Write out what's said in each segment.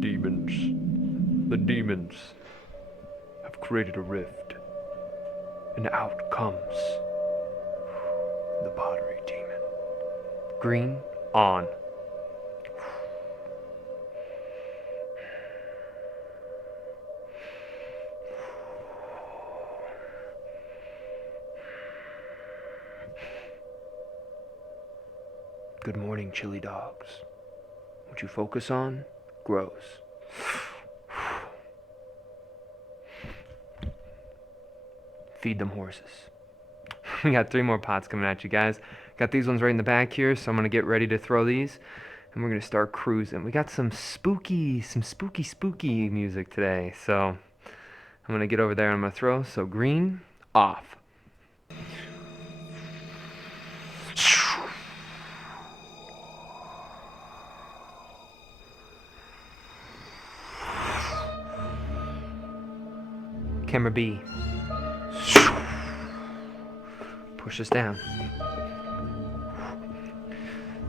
The demons have created a rift, and out comes the pottery demon. Green on. Good morning, chili dogs. What you focus on grows. Feed them horses. We got 3 more pots coming at you guys. Got these ones right in the back here, so I'm gonna get ready to throw these, and we're gonna start cruising. We got some spooky music today, so I'm gonna get over there and I'm gonna throw. So green, off. Camera B. Push us down.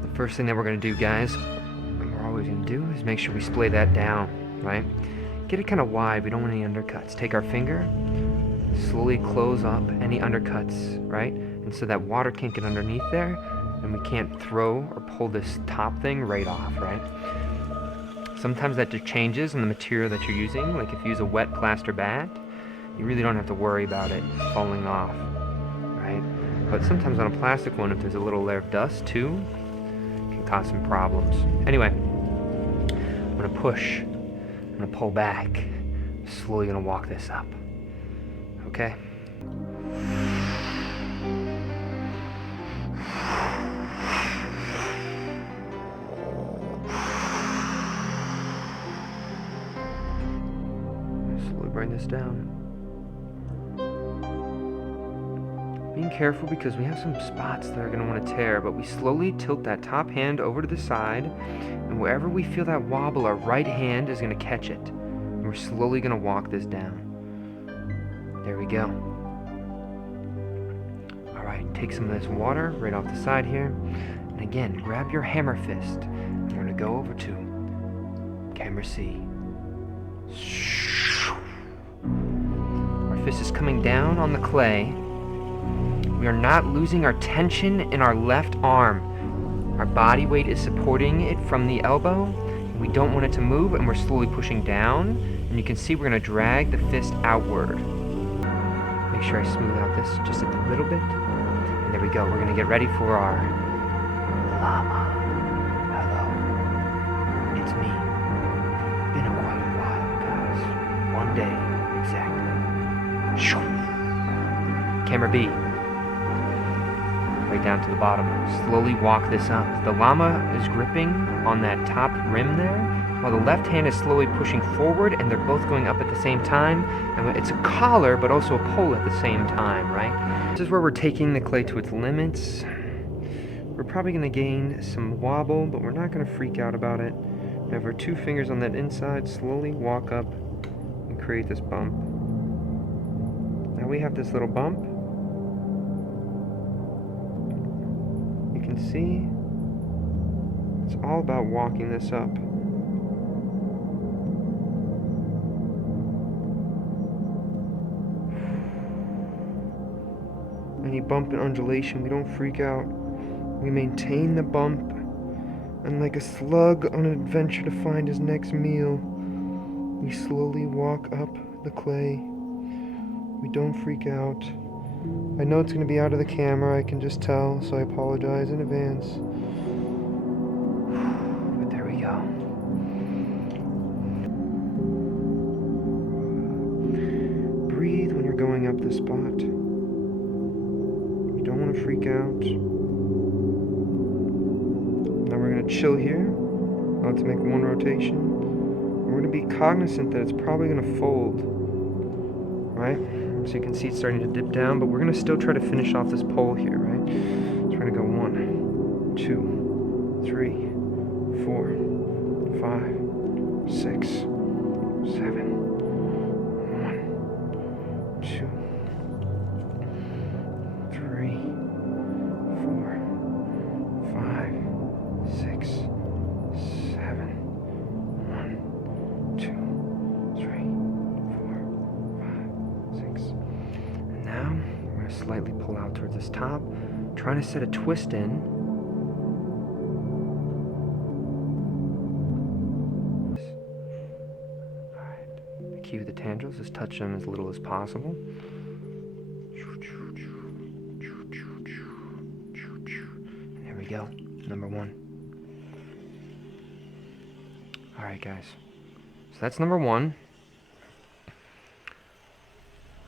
The first thing that we're going to do, guys, and we're always going to do, is make sure we splay that down, right? Get it kind of wide. We don't want any undercuts. Take our finger, slowly close up any undercuts, right? And so that water can't get underneath there, and we can't throw or pull this top thing right off, right? Sometimes that just changes in the material that you're using. Like if you use a wet plaster bat, you really don't have to worry about it falling off, right? But sometimes on a plastic one, if there's a little layer of dust too, it can cause some problems. Anyway, I'm gonna push, I'm gonna pull back, slowly gonna walk this up, okay? Slowly bring this down. Being careful because we have some spots that are going to want to tear, but we slowly tilt that top hand over to the side, and wherever we feel that wobble, our right hand is going to catch it. And we're slowly going to walk this down. There we go. Alright, take some of this water right off the side here, and again, grab your hammer fist, and we're going to go over to camera C. Our fist is coming down on the clay. We are not losing our tension in our left arm. Our body weight is supporting it from the elbow. We don't want it to move, and we're slowly pushing down. And you can see we're going to drag the fist outward. Make sure I smooth out this just a little bit. And there we go. We're going to get ready for our llama. Hello. It's me. Been a quite a while, guys. One day, exactly. Camera B. Right down to the bottom. Slowly walk this up. The llama is gripping on that top rim there, while the left hand is slowly pushing forward, and they're both going up at the same time. And it's a collar, but also a pole at the same time, right? This is where we're taking the clay to its limits. We're probably going to gain some wobble, but we're not going to freak out about it. We have our 2 fingers on that inside, slowly walk up and create this bump. Now we have this little bump. See, it's all about walking this up. Any bump and undulation, we don't freak out. We maintain the bump, and like a slug on an adventure to find his next meal, we slowly walk up the clay. We don't freak out. I know it's going to be out of the camera, I can just tell, so I apologize in advance. But there we go. Breathe when you're going up the spot. You don't want to freak out. Now we're going to chill here. Let's make 1 rotation. We're going to be cognizant that it's probably going to fold. Right? So you can see it's starting to dip down, but we're going to still try to finish off this pole here, right? So we're going to go 1, 2, 3, 4, 5, 6, 7, 1, 2, 3, 4, 5, 6, 7, 1, slightly pull out towards this top, trying to set a twist in. Alright, the key with the tendrils is touch them as little as possible. And there we go, number 1. Alright guys, so that's number 1.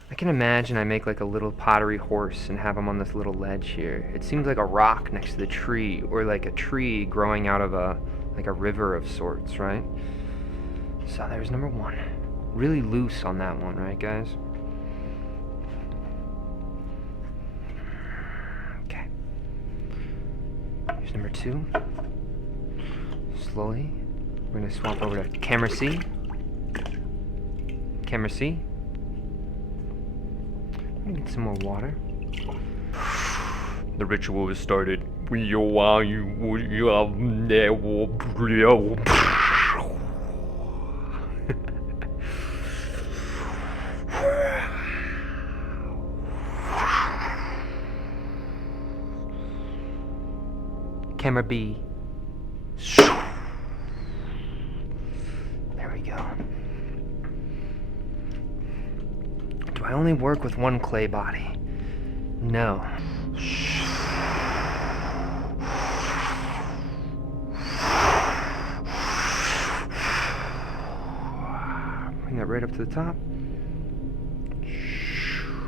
I can imagine I make like a little pottery horse and have him on this little ledge here. It seems like a rock next to the tree, or like a tree growing out of a river of sorts, right? So there's number 1. Really loose on that one, right guys? Okay. Here's number 2. Slowly, we're gonna swap over to camera C. Camera C. Get some more water. The ritual has started. Camera B. There we go. Do I only work with one clay body? No. Bring that right up to the top.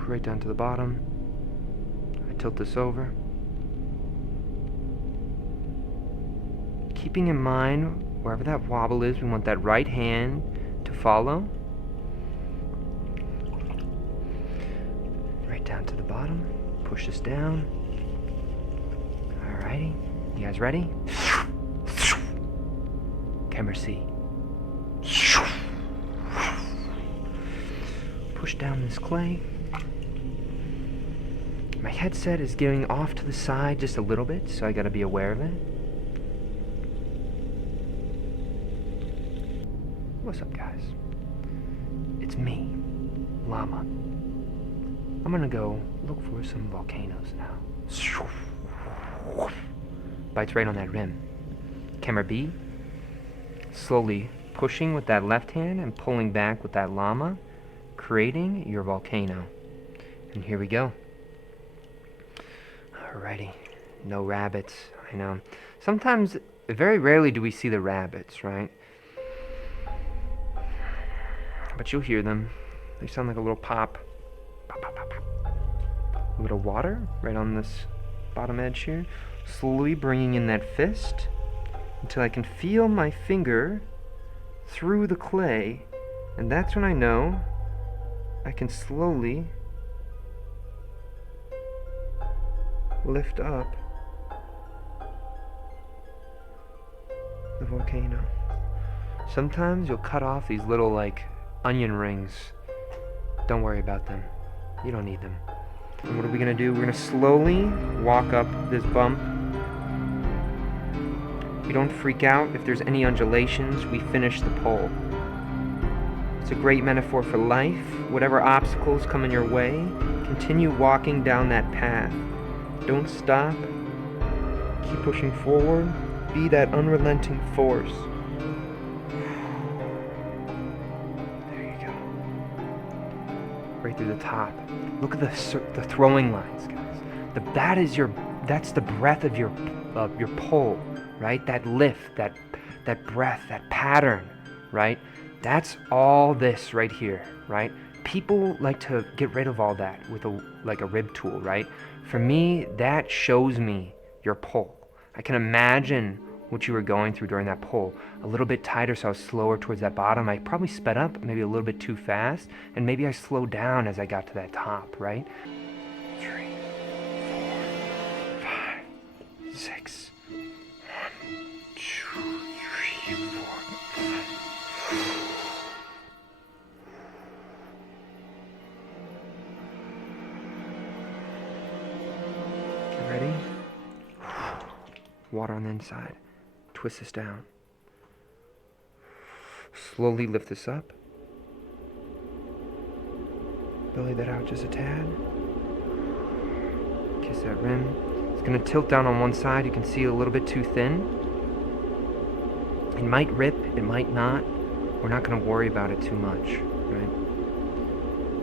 Right down to the bottom. I tilt this over. Keeping in mind, wherever that wobble is, we want that right hand to follow. Down to the bottom, push this down. Alrighty, you guys ready? Camera C. Push down this clay. My headset is getting off to the side just a little bit, so I gotta be aware of it. What's up, guys? It's me, Llama. I'm gonna go look for some volcanoes now. Bites right on that rim. Camera B. Slowly pushing with that left hand and pulling back with that llama, creating your volcano. And here we go. Alrighty. No rabbits, I know. Sometimes, very rarely do we see the rabbits, right? But you'll hear them. They sound like a little pop. A little water right on this bottom edge here. Slowly bringing in that fist until I can feel my finger through the clay, and that's when I know I can slowly lift up the volcano. Sometimes you'll cut off these little like onion rings. Don't worry about them. You don't need them. And what are we gonna do? We're gonna slowly walk up this bump. We don't freak out if there's any undulations. We finish the pole. It's a great metaphor for life. Whatever obstacles come in your way, continue walking down that path. Don't stop. Keep pushing forward. Be that unrelenting force. Right through the top. Look at the throwing lines, guys. That's the breath of your pole, right? That lift, that breath, that pattern, right? That's all this right here, right? People like to get rid of all that with a rib tool, right? For me, that shows me your pole. I can imagine what you were going through during that pull. A little bit tighter, so I was slower towards that bottom. I probably sped up maybe a little bit too fast, and maybe I slowed down as I got to that top, right? 3, 4, 5, 6. 1, 2, 3, 4, 5. Get ready? Water on the inside. Twist this down. Slowly lift this up. Belly that out just a tad. There's that rim. It's going to tilt down on one side. You can see a little bit too thin. It might rip, it might not. We're not going to worry about it too much, right?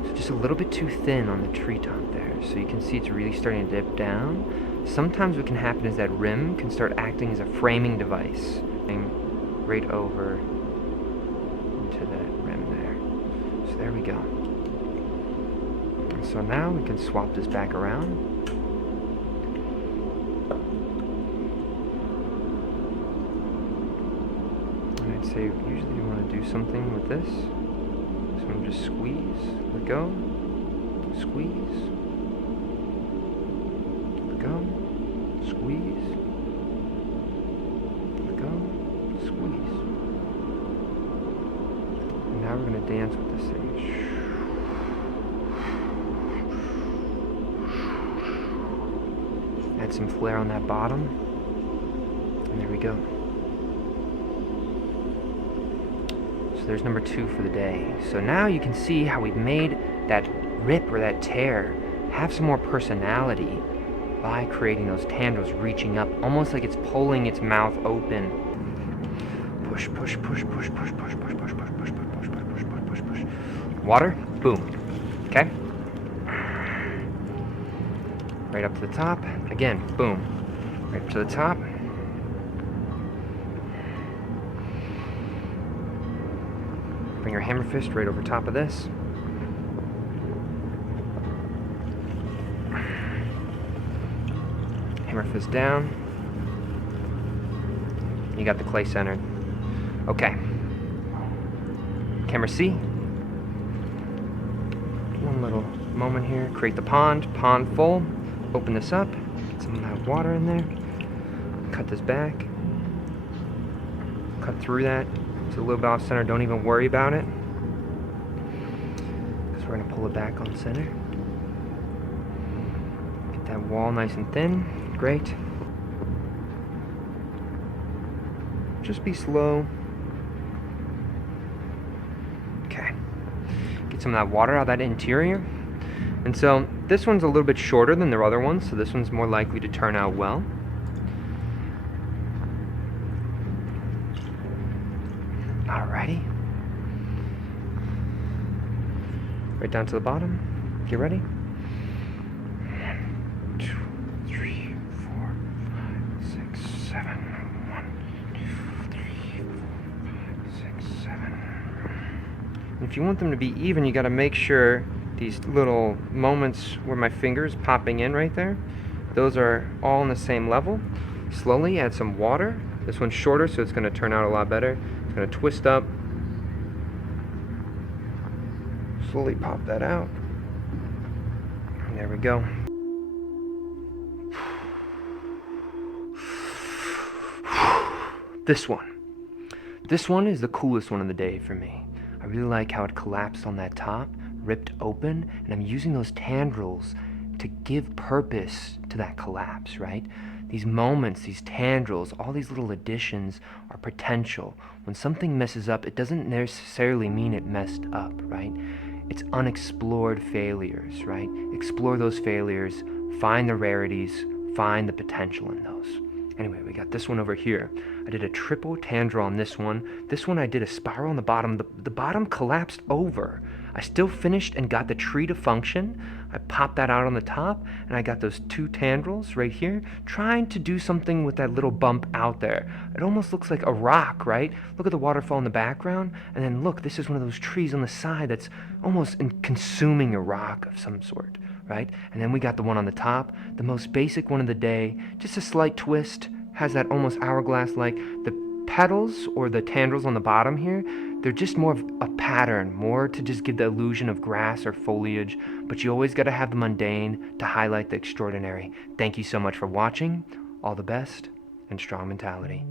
So just a little bit too thin on the treetop there. So you can see it's really starting to dip down. Sometimes what can happen is that rim can start acting as a framing device. Right over into that rim there. So there we go. And so now we can swap this back around. And I'd say usually you want to do something with this. So I'm just squeeze, let go, squeeze, let go, squeeze, let go, squeeze. And now we're going to dance with this thing. Add some flare on that bottom. And there we go. So there's number 2 for the day. So now you can see how we've made that rip or that tear have some more personality by creating those tendrils reaching up, almost like it's pulling its mouth open. Push, push, push, push, push, push, push, push, push, push, push, push, push, push, push, push, push. Water, boom. Okay? Right up to the top. Again, boom. Right up to the top. Bring your hammer fist right over top of this. Hammer fist down. You got the clay centered. Okay. Camera C. One little moment here. Create the pond. Pond full. Open this up. Get some of that water in there. Cut this back. Cut through that. It's a little bit off center. Don't even worry about it, because we're going to pull it back on center. Get that wall nice and thin. Great. Just be slow. Okay. Get some of that water out of that interior. And so this one's a little bit shorter than the other ones, so this one's more likely to turn out well. Alrighty. Right down to the bottom. Get ready. 1, 2, 3, 4, 5, 6, 7. 1, 2, 3, 4, 5, 6, 7. And if you want them to be even, you got to make sure these little moments where my finger's popping in right there, those are all on the same level. Slowly add some water. This one's shorter, so it's going to turn out a lot better. It's going to twist up. Slowly pop that out. And there we go. This one is the coolest one of the day for me. I really like how it collapsed on that top, ripped open, and I'm using those tendrils to give purpose to that collapse, right? These moments, these tendrils, all these little additions are potential. When something messes up, it doesn't necessarily mean it messed up, right? It's unexplored failures, right? Explore those failures, find the rarities, find the potential in those. Anyway, we got this one over here. I did a triple tendril on this one. This one I did a spiral on the bottom. The bottom collapsed over. I still finished and got the tree to function. I popped that out on the top, and I got those 2 tendrils right here, trying to do something with that little bump out there. It almost looks like a rock, right? Look at the waterfall in the background, and then look, this is one of those trees on the side that's almost consuming a rock of some sort, right? And then we got the one on the top, the most basic one of the day, just a slight twist, has that almost hourglass-like. The petals or the tendrils on the bottom here, they're just more of a pattern, more to just give the illusion of grass or foliage, but you always got to have the mundane to highlight the extraordinary. Thank you so much for watching. All the best, and strong mentality.